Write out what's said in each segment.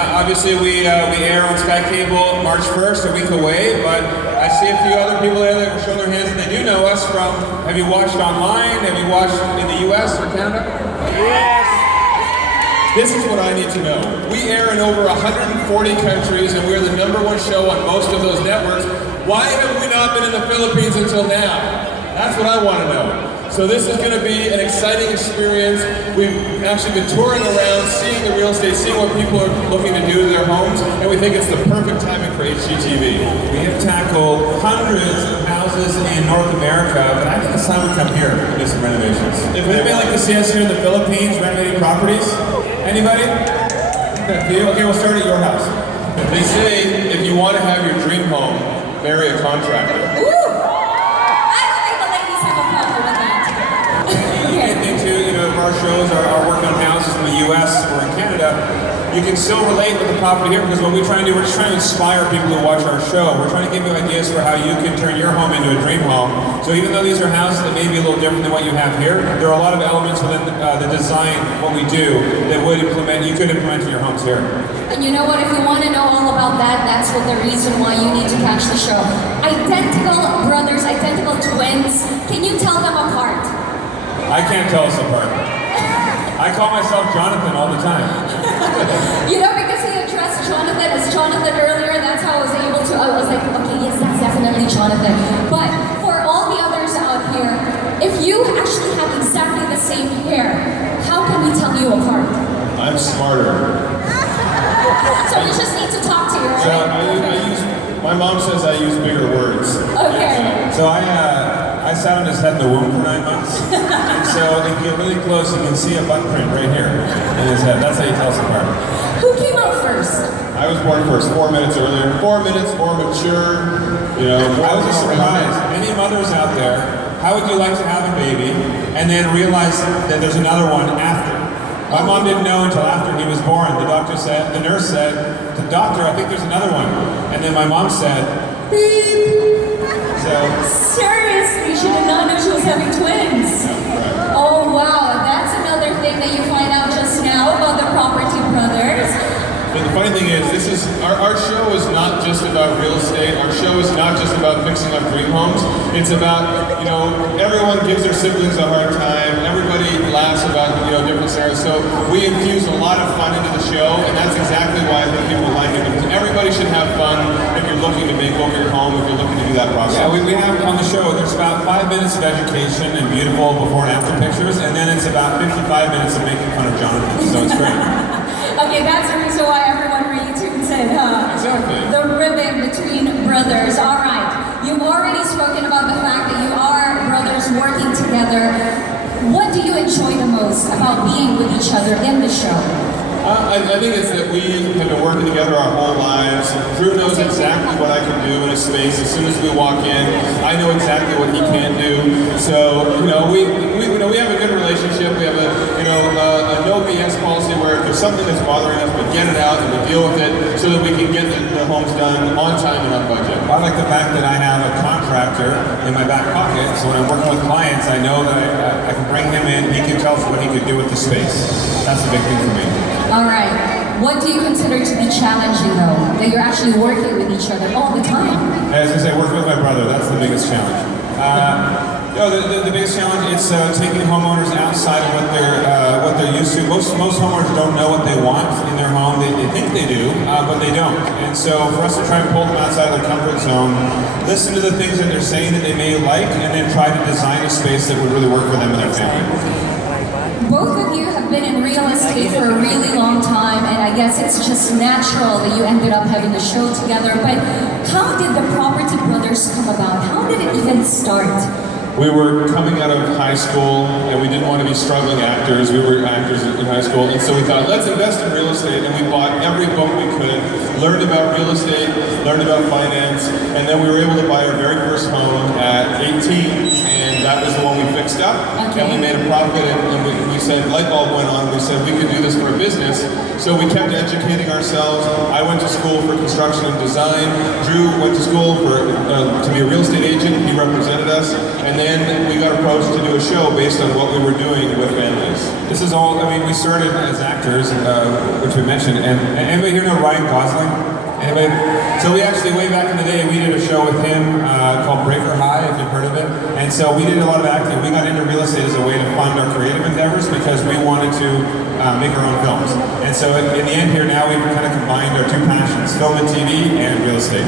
Obviously, we air on Sky Cable March 1st, a week away, but I see a few other people there that will show their hands that they do know us from. Have you watched online? Have you watched in the US or Canada? Yes! This is what I need to know. We air in over 140 countries, and we're the #1 show on most of those networks. Why have we not been in the Philippines until now? That's what I want to know. So this is going to be an exciting experience. We've actually been touring around, seeing the real estate, seeing what people are looking to do to their homes, and we think it's the perfect timing for HGTV. We have tackled hundreds of houses in North America, but I think it's time we come here to do some renovations. If anybody like to see us here in the Philippines renovating properties? Anybody? Okay, we'll start at your house. They say if you want to have your dream home, marry a contractor. Our shows are working on houses in the US or in Canada, you can still relate with the property here, because what we try and do, we're just trying to inspire people who watch our show. We're trying to give you ideas for how you can turn your home into a dream home. So even though these are houses that may be a little different than what you have here, there are a lot of elements within the design, what we do, that you could implement in your homes here. And you know what, if you want to know all about that, that's what the reason why you need to catch the show. Identical brothers, identical twins, can you tell them apart? I can't tell us apart. I call myself Jonathan all the time. You know, because he addressed Jonathan as Jonathan earlier, that's how I was able to, I was like, okay, yes, that's definitely Jonathan. But for all the others out here, if you actually have exactly the same hair, how can we tell you apart? I'm smarter. So we just need to talk to you, right? So my mom says I use bigger words. Okay. So I sat on his head in the womb for 9 months. And so if you get really close, you can see a butt print right here in his head. That's how you tell us apart. Who came out first? I was born first, 4 minutes earlier. 4 minutes more mature, I was just surprised. Any mothers out there, how would you like to have a baby and then realize that there's another one after? My mom didn't know until after he was born. The nurse said, the doctor, I think there's another one. And then my mom said, beep. So, seriously, she did not know she was having twins. Oh wow, that's another thing that you find out just now about the Property Brothers. But the funny thing is, our show is not just about real estate. Our show is not just about fixing up dream homes. It's about, everyone gives their siblings a hard time. Everybody laughs about, different scenarios. So we infuse a lot of fun into the show, and that's exactly why I think people like it. Because everybody should have fun if you're looking to make over your home, if you're looking to do that process. Yeah, we have on the show, there's about 5 minutes of education and beautiful before and after pictures, and then it's about 55 minutes of making fun of Jonathan. So it's great. Okay, that's the reason why everyone really tunes in, huh? Exactly. The ribbon between brothers. All right. You've already spoken about the fact that you are brothers working together. What do you enjoy the most about being with each other in the show? I think it's that we have been working together our whole lives. Drew knows exactly what I can do in a space. As soon as we walk in, I know exactly what he can do. So, we have a good relationship. We have a no BS policy where if there's something that's bothering us, we get it out and we deal with it so that we can get the homes done on time and on budget. I like the fact that I have a contractor in my back pocket, so when I'm working with clients, I know that I can bring him in, he can tell us what he could do with the space. That's a big thing for me. All right. What do you consider to be challenging, though, that you're actually working with each other all the time? As I say, working with my brother, that's the biggest challenge. The biggest challenge is taking homeowners outside of what they're used to. Most homeowners don't know what they want in their home. They think they do, but they don't. And so for us to try and pull them outside of their comfort zone, listen to the things that they're saying that they may like, and then try to design a space that would really work for them and their family. Both of you have been in real estate for a really long time, and I guess it's just natural that you ended up having a show together. But how did the Property Brothers come about? How did it even start? We were coming out of high school, and we didn't want to be struggling actors. We were actors in high school, and so we thought, let's invest in real estate, and we bought every book we could, learned about real estate, learned about finance, and then we were able to buy our very first home at 18, and that was the one we fixed stuff, Okay. and we made a profit, and we said, light bulb went on, and we said we could do this for a business, so we kept educating ourselves. I went to school for construction and design, Drew went to school for to be a real estate agent, he represented us, and then we got approached to do a show based on what we were doing with families. This is all, I mean, we started as actors, which we mentioned, and anybody here know Ryan Gosling? Anybody? So we actually, way back in the day, we did a show with him called Breaker High, if you've heard of it. And so we did a lot of acting. We got into real estate as a way to fund our creative endeavors because we wanted to make our own films. And so in the end here now, we've kind of combined our two passions, film and TV and real estate.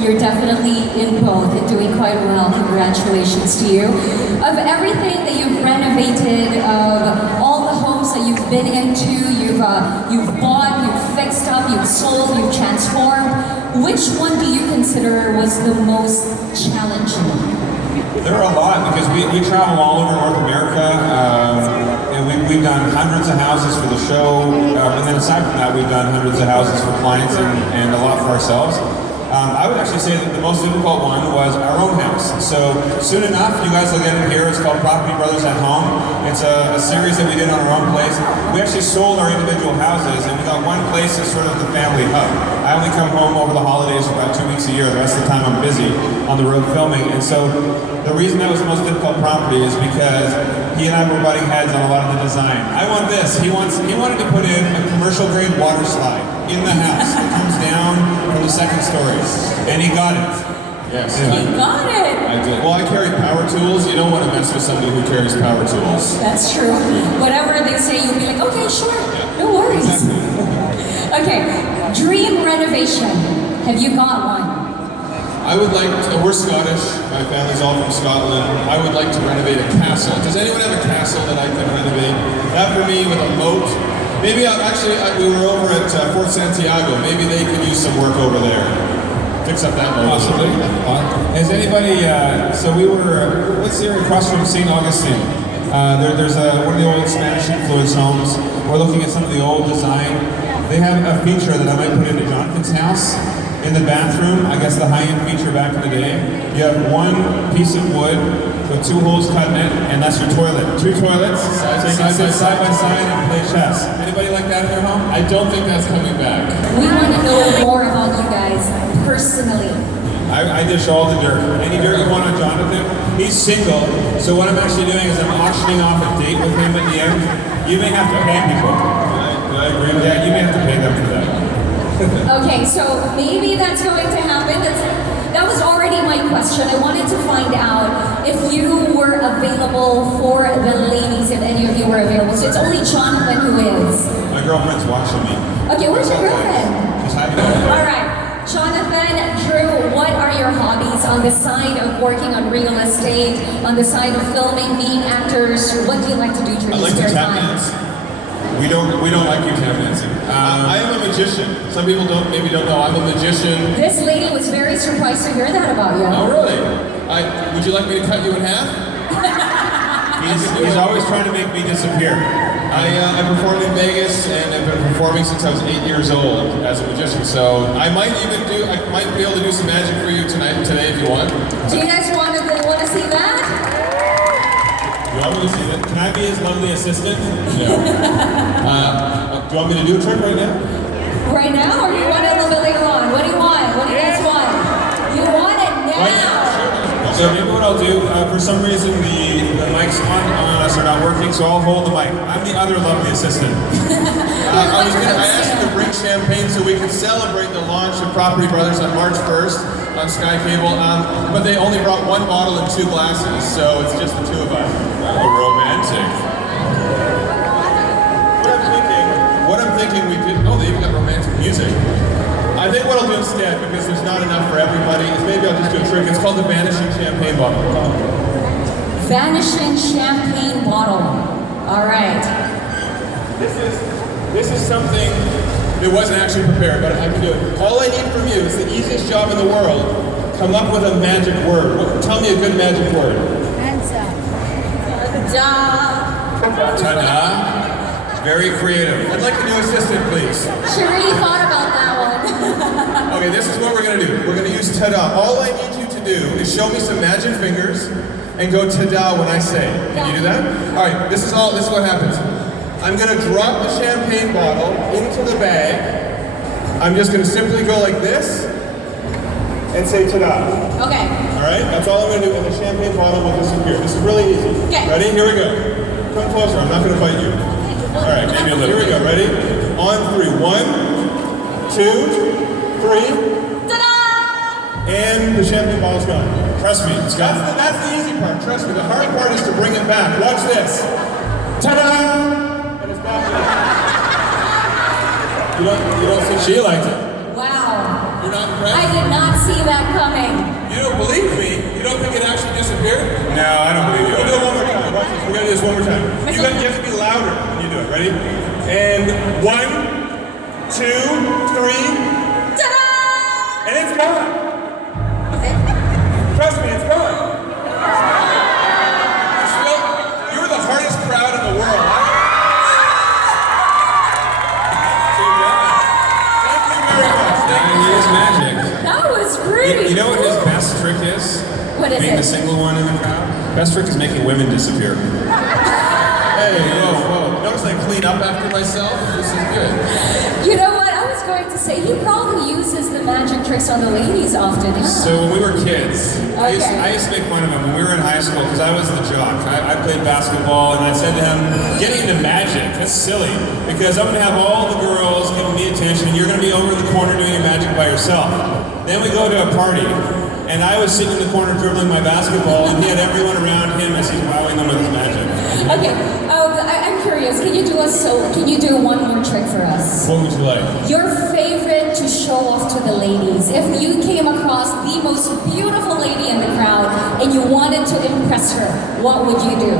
You're definitely in both and doing quite well. Congratulations to you. Of everything that you've renovated, of all the homes that you've been into, you've bought, you've fixed up, you've sold, you've transformed, which one do you consider was the most challenging? There are a lot because we travel all over North America, and we've done hundreds of houses for the show, and then aside from that, we've done hundreds of houses for clients and a lot for ourselves. I would actually say that the most difficult one was our own house. So soon enough, you guys will get it here. It's called Property Brothers at Home. It's a series that we did on our own place. We actually sold our individual houses, and we got one place as sort of the family hub. I only come home over the holidays for about 2 weeks a year. The rest of the time I'm busy on the road filming. And so the reason that was the most difficult property is because he and I were butting heads on a lot of the design. I want this. He wanted to put in a commercial grade water slide in the house. It comes down from the second story. And he got it. Yes. You got it! I did. Well, I carry power tools. You don't want to mess with somebody who carries power tools. That's true. Whatever they say, you'll be like, okay, sure, no worries. Okay, dream renovation. Have you got one? I would like to, we're Scottish, my family's all from Scotland. I would like to renovate a castle. Does anyone have a castle that I can renovate? That for me with a moat. Maybe we were over at Fort Santiago. Maybe they could use some work over there. Fix up that moat. Possibly. Has anybody, so we were, what's the area across from St. Augustine? There's one of the old Spanish influence homes. We're looking at some of the old design. They have a feature that I might put into Jonathan's house. In the bathroom, I guess the high-end feature back in the day, you have one piece of wood with 2 holes cut in it, and that's your toilet. 2 toilets, so you can sit side by side and play chess. Anybody like that in their home? I don't think that's coming back. We want to know more about you guys personally. I dish all the dirt. Any dirt you want on Jonathan? He's single, so what I'm actually doing is I'm auctioning off a date with him at the end. You may have to pay people. I agree with that. You may have to pay them for that. Okay, so maybe that's going to happen. That was already my question. I wanted to find out if you were available for the ladies, if any of you were available. So it's only Jonathan who is. My girlfriend's watching me. Okay, where's your girlfriend? She's hiding over there. All right. Jonathan, Drew, what are your hobbies on the side of working on real estate, on the side of filming, being actors? What do you like to do during I like your to spare tap time? dance. We don't like you tap dancing. I am a magician. Some people maybe don't know. I'm a magician. This lady was very surprised to hear that about you. Oh, really? Would you like me to cut you in half? He's always trying to make me disappear. I performed in Vegas and I've been performing since I was 8 years old as a magician. So I might be able to do some magic for you today if you want. Do you guys want to see that? You want me to see that? Can I be his lovely assistant? No. Do you want me to do a trick right now? Right now, or you want it a little bit later on? What do you want? What do you guys want? You want it now? So maybe what I'll do, for some reason the mics on us are not working, so I'll hold the mic. I'm the other lovely assistant. I asked you to bring champagne so we could celebrate the launch of Property Brothers on March 1st on Sky Cable, but they only brought 1 bottle and 2 glasses, so it's just the 2 of us. Oh, romantic. What I'm thinking we did, they even got romantic music. I think what I'll do instead, because there's not enough for everybody, is maybe I'll just do a trick. It's called the Vanishing Champagne Bottle. Vanishing champagne bottle. All right. This is something that wasn't actually prepared, but I can do it. All I need from you is the easiest job in the world. Come up with a magic word. Tell me a good magic word. Answer. Ta-da. Very creative. I'd like a new assistant, please. She really thought about that one. Okay, this is what we're going to do. We're going to use ta-da. All I need you to to do is show me some magic fingers and go ta-da when I say. Can you do that? All right, this is what happens. I'm gonna drop the champagne bottle into the bag. I'm just gonna simply go like this and say ta-da. Okay. All right, that's all I'm gonna do, and the champagne bottle will disappear. This is really easy. Okay. Ready? Here we go. Come closer, I'm not gonna fight you. All right, maybe a little. Here we go, ready? On three. 1, 2, 3. Ta-da! And the champagne bottle's gone. Trust me, it's got. That's the easy part, trust me. The hard part is to bring it back. Watch this. Ta-da! And it's back in. You don't see. She liked it. Wow. You're not impressed? I did not see that coming. You don't believe me? You don't think it actually disappeared? No, I don't believe you. We'll do it one more time. Watch this. We're gonna do this one more time. You have to be louder when you do it. Ready? And 1, 2, 3. Ta-da! And it's gone. Trust me, it's gone. You're the hardest crowd in the world. Thank you very much. Thank you. He is magic. That was pretty You know what his cool. best trick is? What is Being it? the single one in the crowd. Best trick is making women disappear. Hey, whoa. Notice I clean up after myself? This is good. You know what? I was going to say, he probably uses the magic tricks on the ladies often, huh? So when we were kids, I used Okay. to make fun of him when we were in high school because I was the jock. I played basketball, and I said to him, "Getting into magic, that's silly because I'm going to have all the girls giving me attention, and you're going to be over in the corner doing your magic by yourself." Then we go to a party, and I was sitting in the corner dribbling my basketball, and he had everyone around him as he's wowing them with his magic. Okay, I'm curious. Can you do one more trick for us? What would you like? Your favorite to show off to the ladies. If you came across the most beautiful lady in the crowd and you wanted to impress her, what would you do?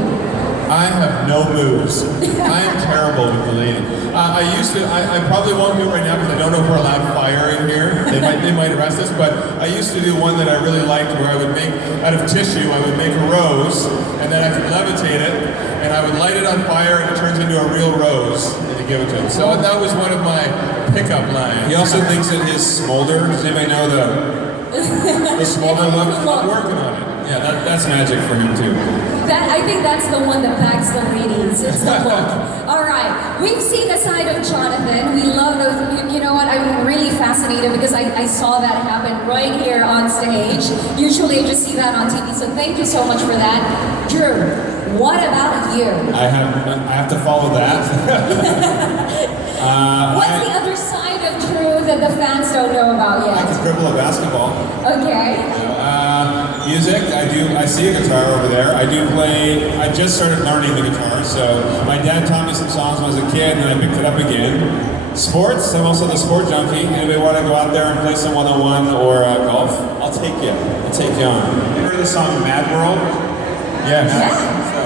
I have no moves. I am terrible with the lady. I probably won't do it right now because I don't know if we're allowed fire in here. They might arrest us, but I used to do one that I really liked where I would make, out of tissue, I would make a rose, and then I could levitate it, and I would light it on fire, and it turns into a real rose, and you give it to him. So that was one of my pickup lines. He also thinks that his smolder, does anybody know the smolder look? I'm working on it. Yeah, that's magic for him too. I think that's the one that bags the ladies. It's the look. All right, we've seen the side of Jonathan. We love those. You know what? I'm really fascinated because I saw that happen right here on stage. Usually, I just see that on TV. So thank you so much for that, Drew. What about you? I have to follow that. What's the other side of Drew that the fans don't know about I yet? can dribble a basketball. Okay. Music, I see a guitar over there. I just started learning the guitar, so my dad taught me some songs when I was a kid, and then I picked it up again. Sports, I'm also the sport junkie. Anybody want to go out there and play some one-on-one or golf? I'll take you on. You heard the song Mad World? Yes. Yeah. So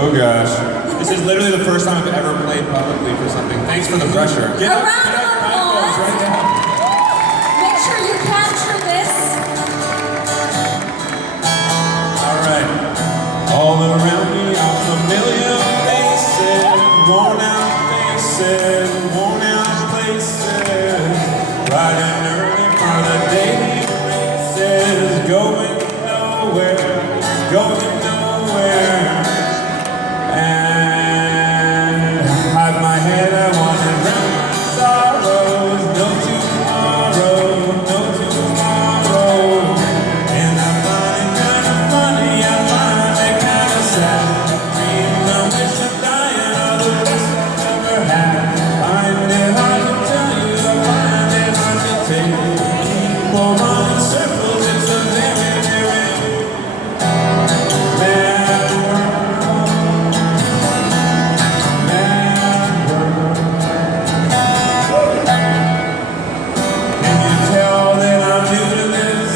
oh gosh. This is literally the first time I've ever played publicly for something. Thanks for the pressure. A round of applause. right now. Make sure you capture this. All right. All around me are familiar faces, worn out faces, worn out places. Riding early for the daily races, going nowhere, going nowhere. And hide my head, I want to drown my sorrows. No tomorrow, no tomorrow. And I find it kind of funny, I find it kind of sad. Dream I wish I'm dying of the best I've ever had. Find it hard to tell you, I find it hard to take. For running circles, it's a very, very mad world. Mad world. Can you tell that I'm new to this?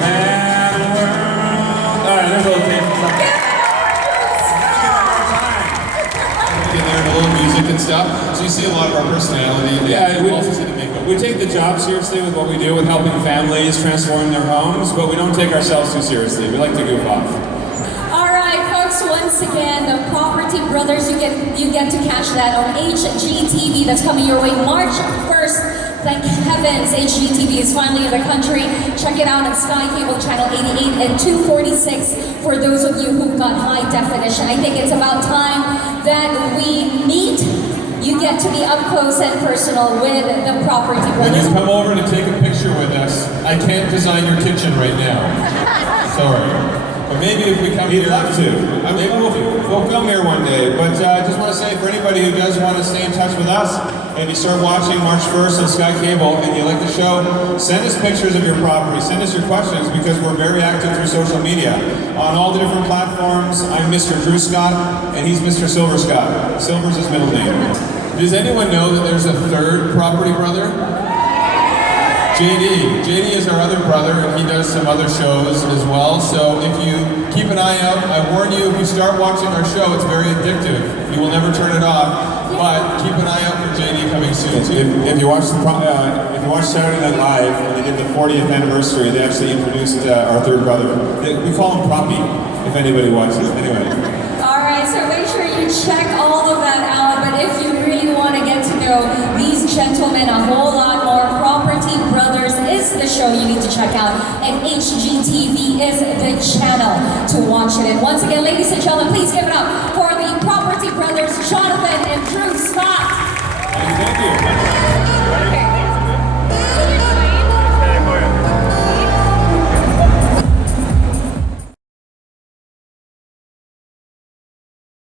Mad world. Alright, there's a little tape. Get there and a little music and stuff. So you see a lot of our personality. Yeah, we also see the makeup. we take the job seriously with what we do with helping families transform their homes, but we don't take ourselves too seriously. We like to goof off. All right, folks. Once again, the Property Brothers. You get to catch that on HGTV. That's coming your way March 1st. Thank heavens HGTV is finally in the country. Check it out on Sky Cable Channel 88 and 246 for those of you who've got high definition. I think it's about time that we meet. You get to be up close and personal with the property When you brothers. come over to take a picture with us, I can't design your kitchen right now. Sorry. But maybe if we come He'd here, love to. Maybe We'll come here one day. But I just want to say, for anybody who does want to stay in touch with us, if you start watching March 1st on Sky Cable and you like the show, send us pictures of your property. Send us your questions because we're very active through social media. On all the different platforms, I'm Mr. Drew Scott and he's Mr. Silver Scott. Silver's his middle name. Does anyone know that there's a third property brother? JD. JD is our other brother, and he does some other shows as well. So if you keep an eye out, I warn you, if you start watching our show, it's very addictive. You will never turn it off. But keep an eye out for JD coming soon too. If you watch Saturday Night Live, when they did the 40th anniversary, they actually introduced our third brother. We call him Proppy, if anybody watches. Anyway. Alright, so make sure you check all of that out. But if you really want to get to know these gentlemen a whole lot more, Property Brothers is the show you need to check out. And HGTV is the channel to watch it. And once again, ladies and gentlemen, please give it up for the Property Brothers, Jonathan and Drew Scott. Thank you.